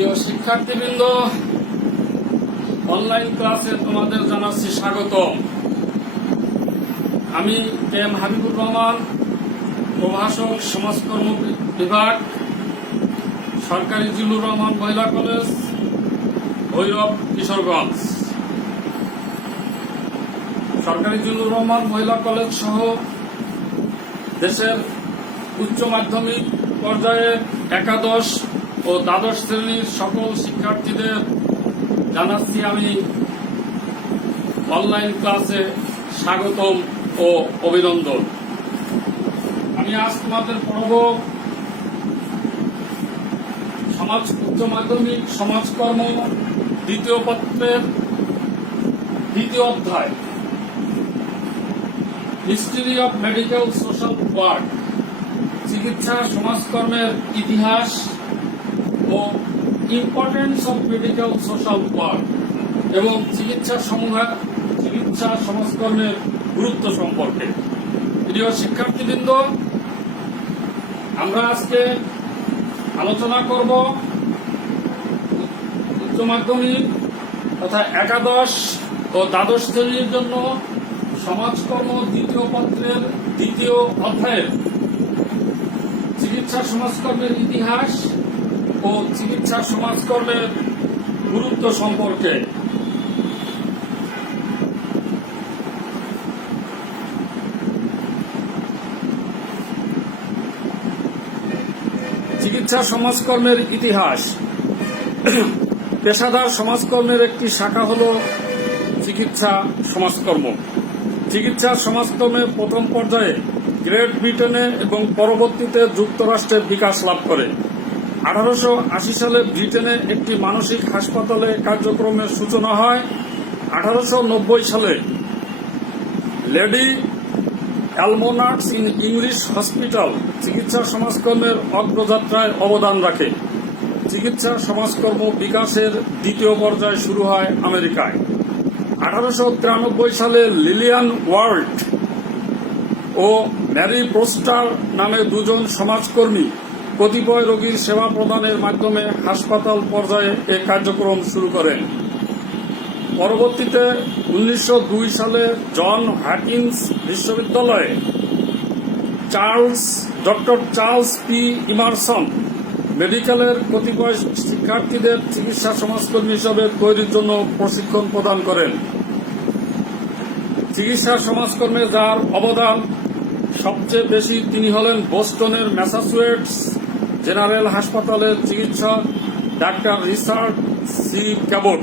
প্রিয় শিক্ষার্থীবৃন্দ, অনলাইন ক্লাসে তোমাদের জানাচ্ছি স্বাগত। আমি এম হাবিবুর রহমান, প্রভাষক সমাজকর্ম বিভাগ, সরকারি জিল্লুর রহমান মহিলা কলেজ, ভৈরব, কিশোরগঞ্জ। সরকারি জিল্লুর রহমান মহিলা কলেজ সহ দেশের উচ্চ মাধ্যমিক পর্যায়ে একাদশ ও দ্বাদশ শ্রেণীর সকল শিক্ষার্থীদের জানাচ্ছি আমি অনলাইন ক্লাসে স্বাগতম ও অভিনন্দন। আমি আজ তোমাদের পড়ব উচ্চ মাধ্যমিক সমাজকর্ম দ্বিতীয় পত্রের দ্বিতীয় অধ্যায়, history of medical social work, চিকিৎসা সমাজকর্মের ইতিহাস ও importance of medical social work এবং চিকিৎসা সমাজকর্মের গুরুত্ব সম্পর্কে। প্রিয় শিক্ষার্থীবৃন্দ, আমরা আজকে আলোচনা করব উচ্চ মাধ্যমিক তথা একাদশ ও দ্বাদশ শ্রেণীর জন্য সমাজকর্ম দ্বিতীয় পত্রের দ্বিতীয় অধ্যায়ের চিকিৎসা সমাজকর্মের ইতিহাস ও চিকিৎসা সমাজকর্মের গুরুত্ব সম্পর্কে। চিকিৎসা সমাজকর্মের ইতিহাস। পেশাদার সমাজকর্মের একটি শাখা হল চিকিৎসা সমাজকর্ম। চিকিৎসা সমাজকর্মের প্রথম পর্যায়ে গ্রেট ব্রিটেনে এবং পরবর্তীতে যুক্তরাষ্ট্রে বিকাশ লাভ করে। 1880 সালে ব্রিটেনে একটি মানসিক হাসপাতালে কার্যক্রমের সূচনা হয়। 1890 সালে লেডি অ্যালমোনার্টস ইংলিশ হসপিটাল চিকিৎসা সমাজকর্মের অগ্রযাত্রায় অবদান রাখে। চিকিৎসা সমাজকর্ম বিকাশের দ্বিতীয় পর্যায় শুরু হয় আমেরিকায়। 1893 সালে লিলিয়ান ওয়ার্ল্ড ও ম্যারি ব্রোস্টার নামে দুজন সমাজকর্মী কতিপয় রোগীর সেবা প্রদানের মাধ্যমে হাসপাতাল পর্যায়ে এ কার্যক্রম শুরু করেন। পরবর্তীতে 1902 সালে জন হকিন্স বিশ্ববিদ্যালয়ে ডক্টর চার্লস পি ইমারসন মেডিকেলের কতিপয় শিক্ষার্থীদের চিকিৎসা সমাজকর্মী হিসাবে তৈরির জন্য প্রশিক্ষণ প্রদান করেন। চিকিৎসা সমাজকর্মে যার অবদান সবচেয়ে বেশি তিনি হলেন বোস্টনের ম্যাসাচুসেটস জেনারেল হাসপাতালের চিকিৎসক ডাক্তার রিচার্ড সি ক্যাবট।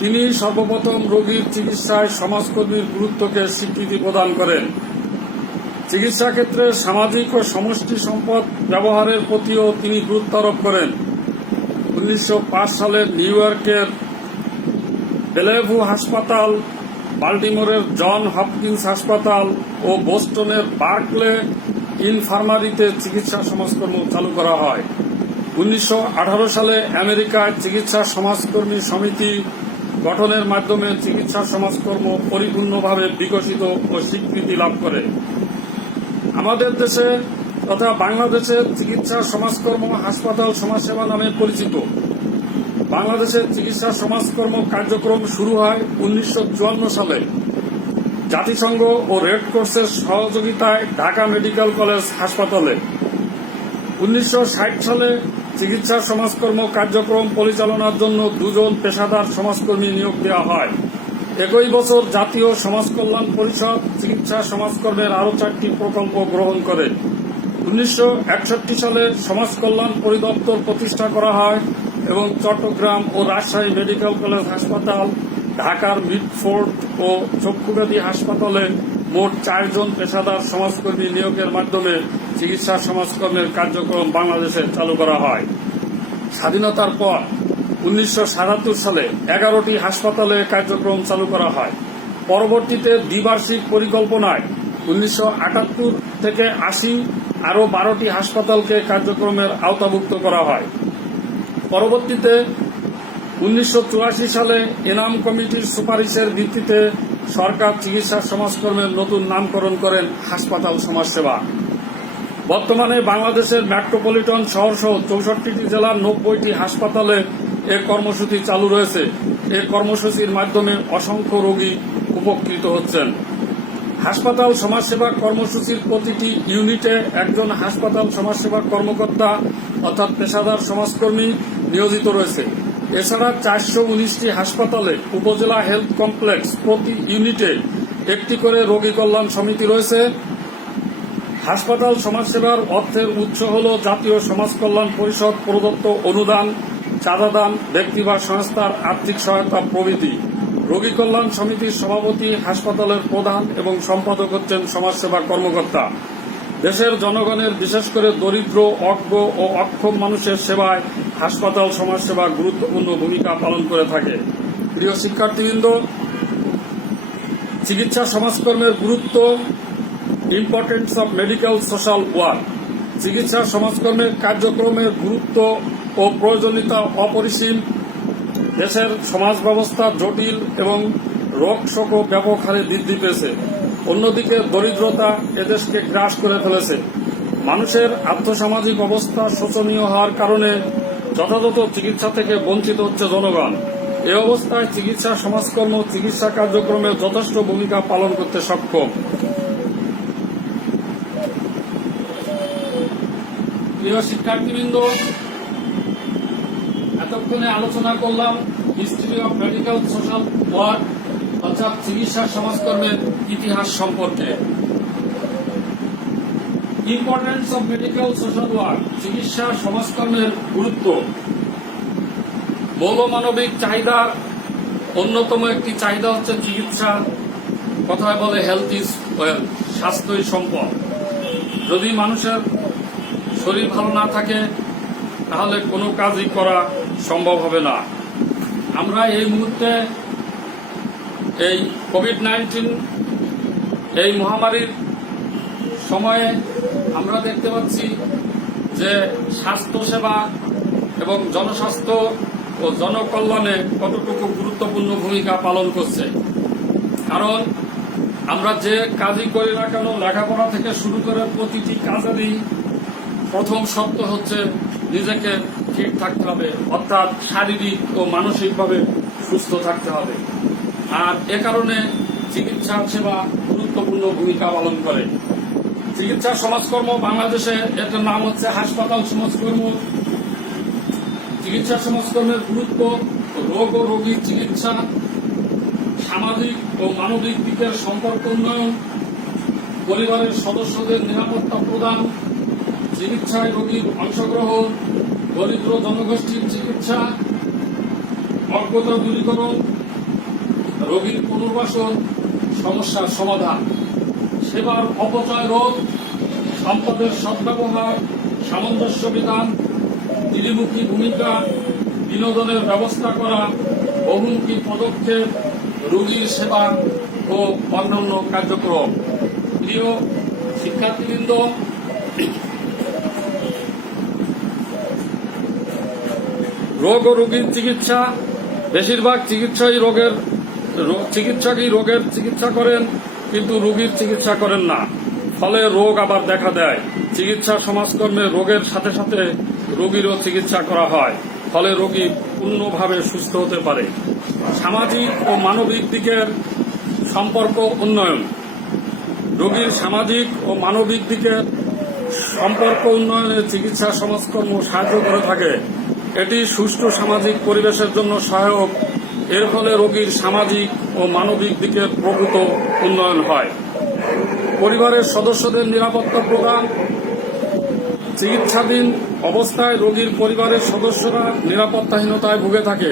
তিনি সর্বপ্রথম রোগীর চিকিৎসায় সমাজকর্মীর গুরুত্বকে স্বীকৃতি প্রদান করেন। চিকিৎসা ক্ষেত্রে সামাজিক ও সমষ্টি সম্পদ ব্যবহারের প্রতিও তিনি গুরুত্ব আরোপ করেন। 1905 সালে নিউ ইয়র্কের বেলেভু হাসপাতাল, বাল্টিমোরের জন হপকিন্স হাসপাতাল ও বোস্টনের বার্কলে ইনফার্মারিতে চিকিৎসা সমাজকর্ম চালু করা হয়। 1918 সালে আমেরিকায় চিকিৎসা সমাজকর্মী সমিতি গঠনের মাধ্যমে চিকিৎসা সমাজকর্ম পরিপূর্ণভাবে বিকশিত ও স্বীকৃতি লাভ করে। আমাদের দেশে তথা বাংলাদেশের চিকিৎসা সমাজকর্ম হাসপাতাল সমাজসেবা নামে পরিচিত। বাংলাদেশের চিকিৎসা সমাজকর্ম কার্যক্রম শুরু হয় 1954 সালে জাতিসংঘ ও রেড ক্রসের সহযোগিতায় ঢাকা মেডিকেল কলেজ হাসপাতালে। 1960 সালে চিকিৎসা সমাজকর্ম কার্যক্রম পরিচালনার জন্য দুজন পেশাদার সমাজকর্মী নিয়োগ দেওয়া হয়। একই বছর জাতীয় সমাজ কল্যাণ পরিষদ চিকিৎসা সমাজকর্মের আরও 4টি প্রকল্প গ্রহণ করে। 1961 সালে সমাজ কল্যাণ পরিদপ্তর প্রতিষ্ঠা করা হয় এবং চট্টগ্রাম ও রাজশাহী মেডিকেল কলেজ হাসপাতাল, ঢাকার মিডফোর্ড ও চক্ষুব্যাধি হাসপাতালে মোট 4 জন পেশাদার সমাজকর্মী নিয়োগের মাধ্যমে চিকিৎসা সমাজকর্মের কার্যক্রম বাংলাদেশে চালু করা হয়। স্বাধীনতার পর 1977 সালে 11টি হাসপাতালে কার্যক্রম চালু করা হয়। পরবর্তীতে দ্বিবার্ষিক পরিকল্পনায় 1978 থেকে 80 আরও 12টি হাসপাতালকে কার্যক্রমের আওতাভুক্ত করা হয়। পরবর্তীতে 1984 সালে এনাম কমিটির সুপারিশের ভিত্তিতে সরকার চিকিৎসা সমাজকর্মের নতুন নামকরণ করেন হাসপাতাল সমাজসেবা। বর্তমানে বাংলাদেশের মেট্রোপলিটন শহর সহ 64টি জেলার 90টি হাসপাতালে এ কর্মসূচি চালু রয়েছে। এ কর্মসূচির মাধ্যমে অসংখ্য রোগী উপকৃত হচ্ছেন। হাসপাতাল সমাজসেবা কর্মসূচির প্রতিটি ইউনিটে একজন হাসপাতাল সমাজসেবা কর্মকর্তা অর্থাৎ পেশাদার সমাজকর্মী নিয়োজিত রয়েছে। এছাড়া 419টি হাসপাতালে উপজেলা হেলথ কমপ্লেক্স প্রতি ইউনিটে একটি করে রোগী কল্যাণ সমিতি রয়েছে। হাসপাতাল সমাজসেবার অর্থের উৎস হল জাতীয় সমাজ কল্যাণ পরিষদ প্রদত্ত অনুদান, চাঁদাদান, ব্যক্তি বা সংস্থার আর্থিক সহায়তা প্রভৃতি। রোগী কল্যাণ সমিতির সভাপতি হাসপাতালের প্রধান এবং সম্পাদক হচ্ছেন সমাজসেবা কর্মকর্তা। দেশের জনগণের বিশেষ করে দরিদ্র, অজ্ঞ ও অক্ষম মানুষের সেবায় হাসপাতাল সমাজসেবা গুরুত্বপূর্ণ ভূমিকা পালন করে থাকে। প্রিয় শিক্ষার্থীবৃন্দ, চিকিৎসা সমাজকর্মের গুরুত্ব, importance of medical social work. চিকিৎসা সমাজকর্মের কার্যক্রমের গুরুত্ব ও প্রয়োজনীয়তা অপরিসীম। দেশের সমাজ ব্যবস্থা জটিল এবং রোগ শোক ব্যাপক হারে বৃদ্ধি পেয়েছে। অন্যদিকে দরিদ্রতা এদেশকে গ্রাস করে ফেলেছে। মানুষের আর্থসামাজিক অবস্থা শোচনীয় হওয়ার কারণে যথাযথ চিকিৎসা থেকে বঞ্চিত হচ্ছে জনগণ। এ অবস্থায় চিকিৎসা সমাজকর্ম চিকিৎসা কার্যক্রমে যথেষ্ট ভূমিকা পালন করতে সক্ষম। প্রিয় শিক্ষার্থীবৃন্দ, এতক্ষণে আলোচনা করলাম history of medical social work অর্থাৎ চিকিৎসা সমাজকর্মের ইতিহাস সম্পর্কে। Importance of medical social work, চিকিৎসা সমাজকর্মের গুরুত্ব। মৌলমানবিক চাহিদার অন্যতম একটি চাহিদা হচ্ছে চিকিৎসা। কথায় বলে হেলথ ইজ ওয়েলথ, স্বাস্থ্যই সম্পদ। যদি মানুষের শরীর ভালো না থাকে তাহলে কোনো কাজই করা সম্ভব হবে না। আমরা এই মুহূর্তে এই কোভিড-19 এই মহামারীর সময়ে আমরা দেখতে পাচ্ছি যে স্বাস্থ্যসেবা এবং জনস্বাস্থ্য ও জনকল্যাণে কতটুকু গুরুত্বপূর্ণ ভূমিকা পালন করছে। কারণ আমরা যে কাজই করি না কেন, লেখাপড়া থেকে শুরু করে প্রতিটি কাজেরই প্রথম শর্ত হচ্ছে নিজেকে ঠিক থাকতে হবে, অর্থাৎ শারীরিক ও মানসিকভাবে সুস্থ থাকতে হবে। আর এ কারণে চিকিৎসা সেবা গুরুত্বপূর্ণ ভূমিকা পালন করে। চিকিৎসা সমাজকর্ম বাংলাদেশে এটার নাম হচ্ছে হাসপাতাল সমাজকর্ম। চিকিৎসা সমাজকর্মের গুরুত্ব রোগ ও রোগীর চিকিৎসা, সামাজিক ও মানবিক দিকের সম্পর্ক উন্নয়ন, পরিবারের সদস্যদের নিরাপত্তা প্রদান, চিকিৎসায় রোগীর অংশগ্রহণ, দরিদ্র জনগোষ্ঠীর চিকিৎসা, অজ্ঞতা দূরীকরণ, রোগীর পুনর্বাসন, সমস্যার সমাধান, সেবার অপচয় রোধ, সম্পদের সদ্ব্যবহার, সামঞ্জস্য বিধান, দ্বিমুখী ভূমিকা, বিনোদনের ব্যবস্থা করা, বহুমুখী পদক্ষেপ, রোগীর সেবা ও অন্যান্য কার্যক্রম। প্রিয় শিক্ষার্থীবৃন্দ, রোগ ও রোগীর চিকিৎসা, বেশিরভাগ চিকিৎসকই রোগের চিকিৎসা করেন কিন্তু রোগীর চিকিৎসা করেন না, ফলে রোগ আবার দেখা দেয়। চিকিৎসা সমাজকর্মে রোগের সাথে সাথে রোগীরও চিকিৎসা করা হয়, ফলে রোগী পূর্ণভাবে সুস্থ হতে পারে। সামাজিক ও মানবিক দিকের সম্পর্ক উন্নয়ন। রোগীর সামাজিক ও মানবিক দিকের সম্পর্ক উন্নয়নে চিকিৎসা সমাজকর্ম সাহায্য করে থাকে। এটি সুষ্ঠু সামাজিক পরিবেশের জন্য সহায়ক। এর ফলে রোগীর সামাজিক ও মানবিক দিকের প্রভূত উন্নয়ন হয়। পরিবারের সদস্যদের নিরাপত্তা প্রদান। চিকিৎসাধীন অবস্থায় রোগীর পরিবারের সদস্যরা নিরাপত্তাহীনতায় ভুগে থাকে।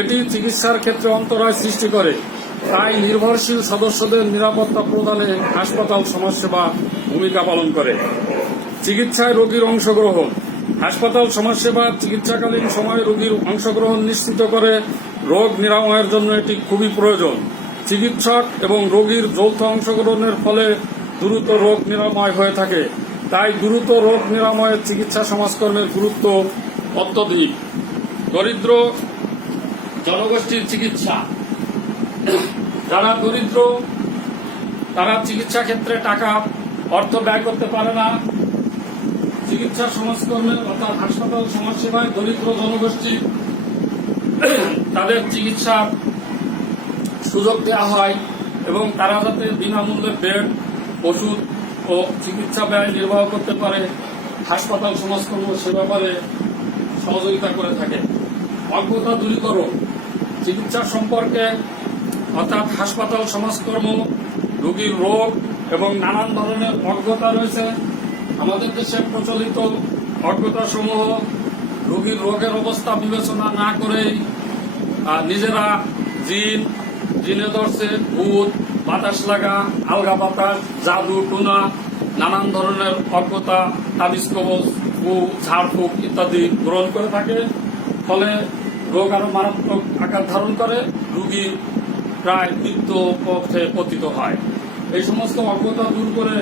এটি চিকিৎসার ক্ষেত্রে অন্তরায় সৃষ্টি করে। তাই নির্ভরশীল সদস্যদের নিরাপত্তা প্রদানে হাসপাতাল সমাজসেবা ভূমিকা পালন করে। চিকিৎসায় রোগীর অংশগ্রহণ। হাসপাতাল সমাজসেবা চিকিৎসাকালীন সময়ে রোগীর অংশগ্রহণ নিশ্চিত করে। রোগ নিরাময়ের জন্য এটি খুবই প্রয়োজন। চিকিৎসক এবং রোগীর যৌথ অংশগ্রহণের ফলে দ্রুত রোগ নিরাময় হয়ে থাকে। তাই দ্রুত রোগ নিরাময়ের চিকিৎসা সমাজকর্মের গুরুত্ব অত্যধিক। দরিদ্র জনগোষ্ঠীর চিকিৎসা। যারা দরিদ্র তারা চিকিৎসা ক্ষেত্রে অর্থ ব্যয় করতে পারে না, চিকিৎসা সমাজকর্মে অর্থাৎ হাসপাতাল সমাজসেবায় দরিদ্র জনগোষ্ঠী তাদের চিকিৎসার সুযোগ দেওয়া হয় এবং তারা যাতে বিনামূল্যে বেড, ওষুধ ও চিকিৎসা ব্যয় নির্বাহ করতে পারে, হাসপাতাল সমাজকর্ম সে ব্যাপারে সহযোগিতা করে থাকে। অজ্ঞতা দূরীকরণ চিকিৎসা সম্পর্কে অর্থাৎ হাসপাতাল সমাজকর্ম, রোগীর রোগ এবং নানান ধরনের অজ্ঞতা রয়েছে। আমাদের দেশে প্রচলিত অজ্ঞতা সমূহ রোগীর রোগের অবস্থা বিবেচনা না করেই নিজেরা জিনে ধরছে, ভূত, বাতাস লাগা, আলগা বাতাস, জাদু টুনা, নানান ধরনের অজ্ঞতা, তাবিজ কবজ, ঝাড়ফুঁক ইত্যাদি গ্রহণ করে থাকে। ফলে রোগ আরো মারাত্মক আকার ধারণ করে, রোগী প্রায় মৃত্যু পথে পতিত হয়। এই সমস্ত অজ্ঞতা দূর করে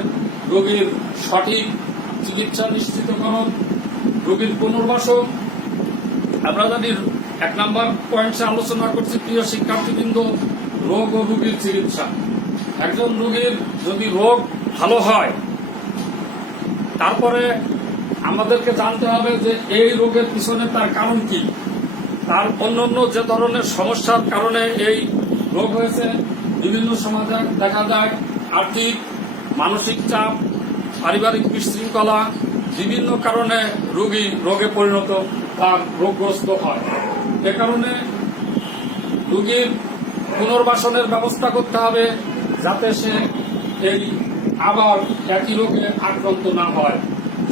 রোগীর সঠিক চিকিৎসা নিশ্চিতকরণ, রোগীর পুনর্বাসন। আমরা জানি 1 নম্বর পয়েন্টে আলোচনা করছি প্রিয় শিক্ষার্থীবৃন্দ, রোগ ও রোগীর চিকিৎসা। একজন রোগীর যদি রোগ ভালো হয়, তারপরে আমাদেরকে জানতে হবে যে এই রোগের পিছনে তার কারণ কি, তার অন্যান্য যে ধরনের সমস্যার কারণে এই রোগ হয়েছে। বিভিন্ন সমাজে দেখা যায় আর্থিক, মানসিক চাপ, পারিবারিক বিশৃঙ্খলা, বিভিন্ন কারণে রোগী রোগে পরিণত তার রোগগ্রস্ত হয়। এ কারণে রোগীর পুনর্বাসনের ব্যবস্থা করতে হবে যাতে সে এই আবার একই রোগে আক্রান্ত না হয়।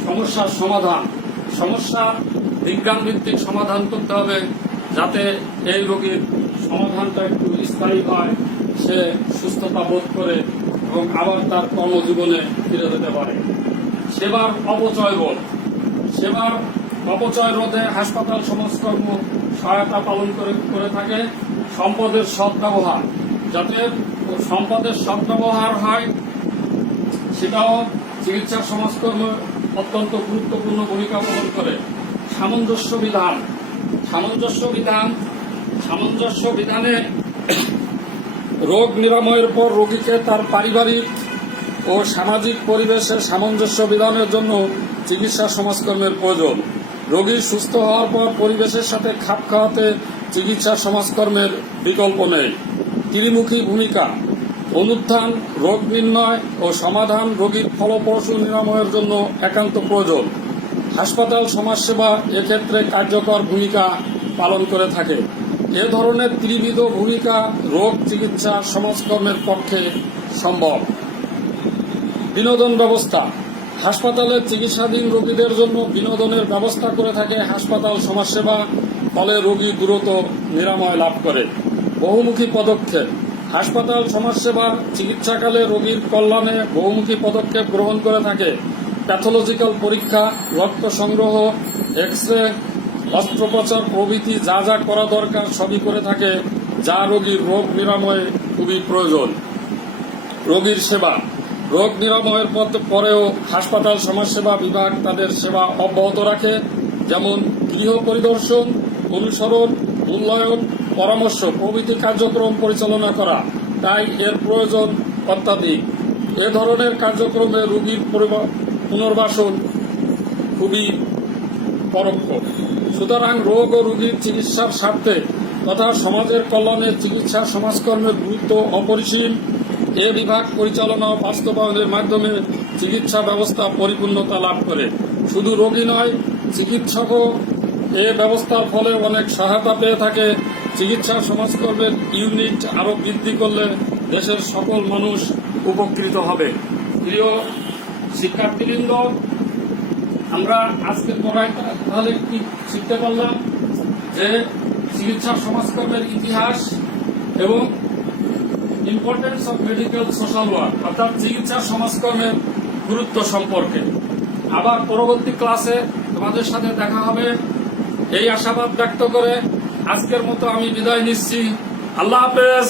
সমস্যার সমাধান, সমস্যার বিজ্ঞান ভিত্তিক সমাধান করতে হবে যাতে এই রোগীর সমাধানটা একটু স্থায়ী হয়, সে সুস্থতা বোধ করে এবং আবার তার কর্মজীবনে ফিরে যেতে পারে। সেবার অপচয় রোধ, সেবার অপচয় রোধে হাসপাতাল সমাজকর্ম সহায়তা পালন করে থাকে। সম্পদের সদ্ব্যবহার, যাতে সম্পদের সদ্ব্যবহার হয় সেটাও চিকিৎসা সমাজকর্ম অত্যন্ত গুরুত্বপূর্ণ ভূমিকা পালন করে। সামঞ্জস্য বিধান, সামঞ্জস্য বিধানে রোগ নিরাময়ের পর রোগীকে তার পারিবারিক ও সামাজিক পরিবেশে সামঞ্জস্য বিধানের জন্য চিকিৎসা সমাজকর্মের প্রয়োজন। রোগী সুস্থ হওয়ার পর পরিবেশের সাথে খাপ খাওয়াতে চিকিৎসা সমাজকর্মের বিকল্প নেই। ত্রিমুখী ভূমিকা, অনুত্থান, রোগ নির্ণয় ও সমাধান রোগীর ফলপ্রসূ নিরাময়ের জন্য একান্ত প্রয়োজন। হাসপাতাল সমাজসেবা এক্ষেত্রে কার্যকর ভূমিকা পালন করে থাকে। এ ধরনের ত্রিবিধ ভূমিকা রোগ চিকিৎসা সমাজকর্মের পক্ষে সম্ভব। বিনোদন ব্যবস্থা, হাসপাতালে চিকিৎসাধীন রোগীদের জন্য বিনোদনের ব্যবস্থা করে থাকে হাসপাতাল সমাজসেবা। ফলে রোগী দ্রুত নিরাময় লাভ করে। বহুমুখী পদক্ষেপ, হাসপাতাল সমাজসেবা চিকিৎসাকালে রোগীর কল্যাণে বহুমুখী পদক্ষেপ গ্রহণ করে থাকে। প্যাথোলজিক্যাল পরীক্ষা, রক্ত সংগ্রহ, এক্স-রে, অস্ত্রোপচার প্রভৃতি যা যা করা দরকার সবই করে থাকে, যা রোগীর রোগ নিরাময়ে খুবই প্রয়োজন। রোগীর সেবা, রোগ নিরাময়ের পরেও হাসপাতাল সমাজসেবা বিভাগ তাদের সেবা অব্যাহত রাখে, যেমন গৃহ পরিদর্শন, অনুসরণ, মূল্যায়ন, পরামর্শ প্রভৃতি কার্যক্রম পরিচালনা করা। তাই এর প্রয়োজন অত্যাধিক। এ ধরনের কার্যক্রমে রোগীর পুনর্বাসন খুবই পরোক্ষ। সুতরাং রোগ ও রোগীর চিকিৎসার স্বার্থে তথা সমাজের কল্যাণে চিকিৎসা সমাজকর্মের গুরুত্ব অপরিসীম। এ বিভাগ পরিচালনা ও বাস্তবায়নের মাধ্যমে চিকিৎসা ব্যবস্থা পরিপূর্ণতা লাভ করে। শুধু রোগী নয়, চিকিৎসকও এ ব্যবস্থার ফলে অনেক সহায়তা পেয়ে থাকে। চিকিৎসা সমাজকর্মের ইউনিট আরও বৃদ্ধি করলে দেশের সকল মানুষ উপকৃত হবে। প্রিয় শিক্ষার্থীবৃন্দ, আমরা আজকের পড়ায় তাহলে কি শিখতে পারলাম যে চিকিৎসা সমাজকর্মের ইতিহাস এবং importance of medical social work অর্থাৎ চিকিৎসা সমাজকর্মের গুরুত্ব সম্পর্কে। আবার পরবর্তী ক্লাসে তোমাদের সাথে দেখা হবে এই আশাবাদ ব্যক্ত করে আজকের মতো আমি বিদায় নিচ্ছি। আল্লাহ হাফেজ।